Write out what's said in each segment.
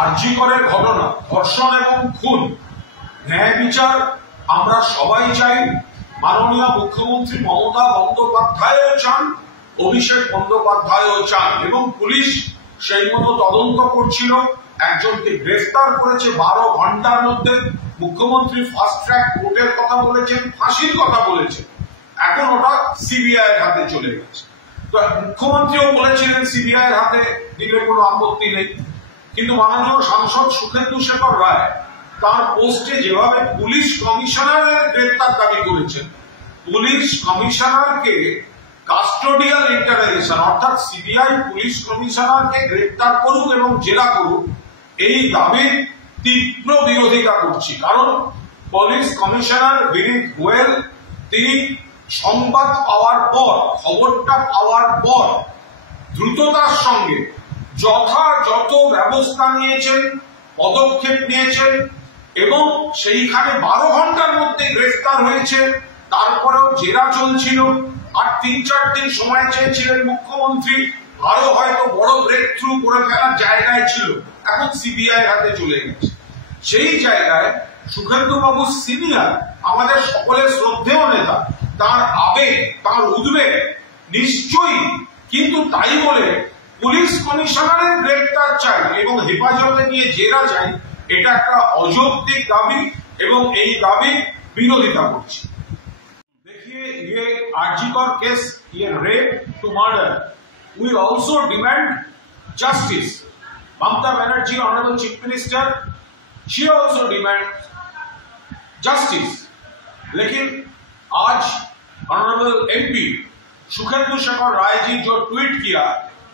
আরজি করের ঘটনা, ধর্ষণ এবং খুন, ন্যায় বিচার আমরা সবাই চাই। মাননীয় মুখ্যমন্ত্রী মমতা বন্দ্যোপাধ্যায়ও চান, অভিষেক বন্দ্যোপাধ্যায়ও চান, এবং পুলিশ সেই মতো তদন্ত করছিল, একজনকে গ্রেফতার করেছে 12 ঘন্টার মধ্যে। মুখ্যমন্ত্রী ফাস্ট ট্র্যাক কোর্টের কথা বলেছেন, ফাঁসির কথা বলেছেন, এখন ওটা সিবিআই এর হাতে চলে গেছে। তো মুখ্যমন্ত্রীও বলেছিলেন সিবিআই এর হাতে দিলে কোনো আপত্তি নেই, কিন্তু মাননীয় সাংসদ সুখেন্দু শেখর রায় তার পোস্টে যেভাবে পুলিশ কমিশনারের গ্রেফতার দাবি করেছেন, পুলিশ কমিশনারকে কাস্টোডিয়াল ইন্টারোগেশন অর্থাৎ সিবিআই পুলিশ কমিশনারকে গ্রেফতার করুক এবং জেরা করুক, এই দাবির তীব্র বিরোধিতা করছি। কারণ পুলিশ কমিশনার বিনীত গোয়েল তিনি সংবাদ পাওয়ার পর, খবরটা পাওয়ার পর দ্রুততার সঙ্গে যথাযথ ব্যবস্থা নিয়েছেন, পদক্ষেপ নিয়েছেন, এবং সেইখানে 12 ঘন্টার মধ্যে গ্রেফতার হয়েছে। তারপরেও জেরা চলছিল, আর 3-4 দিন সময় চেয়েছিলেন মুখ্যমন্ত্রী, আরো হয়তো বড় ব্রেক থ্রু করে ফেলার জায়গায় ছিল, এখন সিবিআই হাতে চলে গেছে। সেই জায়গায় সুখেন্দু বাবু সিনিয়র, আমাদের সকলের শ্রদ্ধেয় নেতা, তার আবেগ, তার উদ্বেগ নিশ্চয়ই, কিন্তু তাই বলে পুলিশ কমিশনারের গ্রেফতার চাই এবং হেফাজতে নিয়ে জেরা চাই, এটা একটা অযৌক্তিক দাবি এবং এই দাবি বিরোধিতা করছি। देखिए, ये आरजीकर केस, ये rape to murder, we also demand justice. Mamata Banerjee, Honorable Chief Minister, she also demands justice. लेकिन आज Honorable MP सुखेंदु शेखर राय जी जो ट्वीट किया,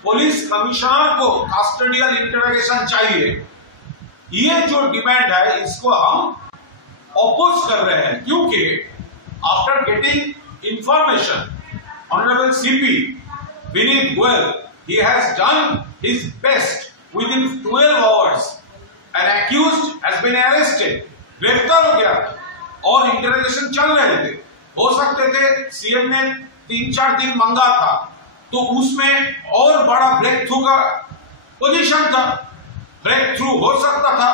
पुलिस कमिश्नर को कस्टोडियल इंटरोगेशन चाहिए, ये जो डिमांड है इसको हम अपोज कर रहे हैं, क्योंकि after getting information honourable CP Vineet Goyal, he has done his best within 12 hours. An accused has been arrested, गिरफ्तार हो गया और इंटरोगेशन चल रहे थे। हो सकते थे सीएम ने 3-4 दिन मांगा था तो उसमें और बड़ा ब्रेक थ्रू का पोजीशन था, ब्रेक थ्रू हो सकता था।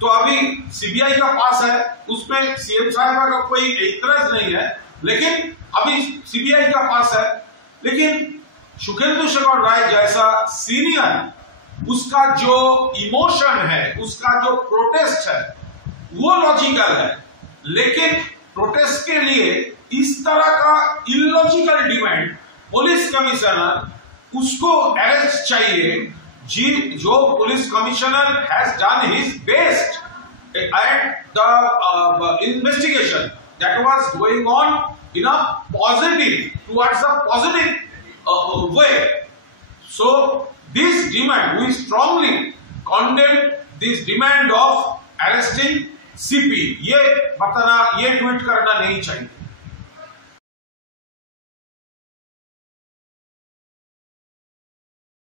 तो अभी सीबीआई का पास है, उसमें सीएम साहब का कोई एतराज नहीं है, लेकिन अभी सीबीआई का पास है। लेकिन सुखेंदु शेखर राय जैसा सीनियर, उसका जो इमोशन है, उसका जो प्रोटेस्ट है वो लॉजिकल है, लेकिन प्रोटेस्ट के लिए इस तरह का इलॉजिकल डिमांड, पुलिस कमिश्नर उसको अरेस्ट चाहिए, जो police commissioner has done his best at the investigation that was going on in a positive, towards a positive way. So this demand, we strongly condemn this demand of arresting CP. ये बताना, ये tweet करना नहीं चाहिए।